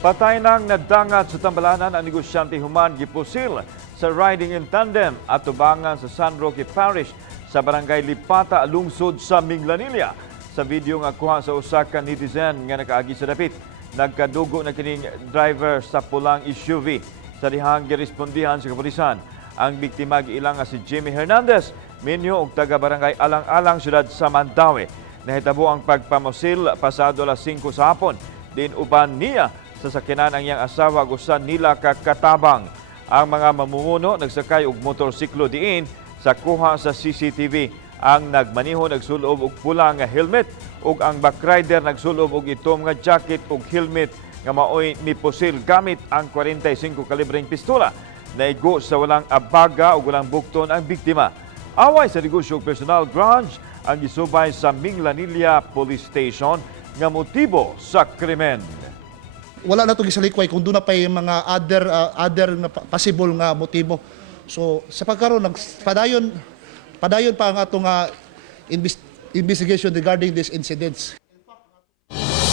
Patay nang nadangat sa tambalanan ang negosyante human gipusil sa riding in tandem at tubangan sa San Roque Parish sa barangay Lipata, lungsod sa Minglanilla. Sa video nga kuha sa usa ka netizen nga nakaagi sa dapit, nagkadugo na kining driver sa pulang SUV. Sa dihang girespondihan sa kapulisan, ang biktima giilang nga si Jimmy Hernandez, minyo og taga barangay Alang-Alang, siyudad sa Mandaue. Nahitabo ang pagpamusil pasado alas 5 sa hapon. Din uban niya sa sakinan ang iyang asawa gusan nila kakatabang. Ang mga mamumuno nagsakay og motorsiklo diin sa kuha sa CCTV. Ang nagmaniho nagsulob og pula nga helmet ug ang backrider nagsulob og itom nga jacket ug helmet nga maoy mipusil gamit ang 45 kalibreng pistola. Naigo sa walang abaga ug walang bukton ang biktima. Away sa negosyo ug personal grudge ang gisubay sa Minglanilla Police Station nga motibo sa krimen. Wala na ito gisalikway kung doon na pa yung mga other na possible nga motibo. So sa pagkaroon, padayon pa ang atong investigation regarding these incidents.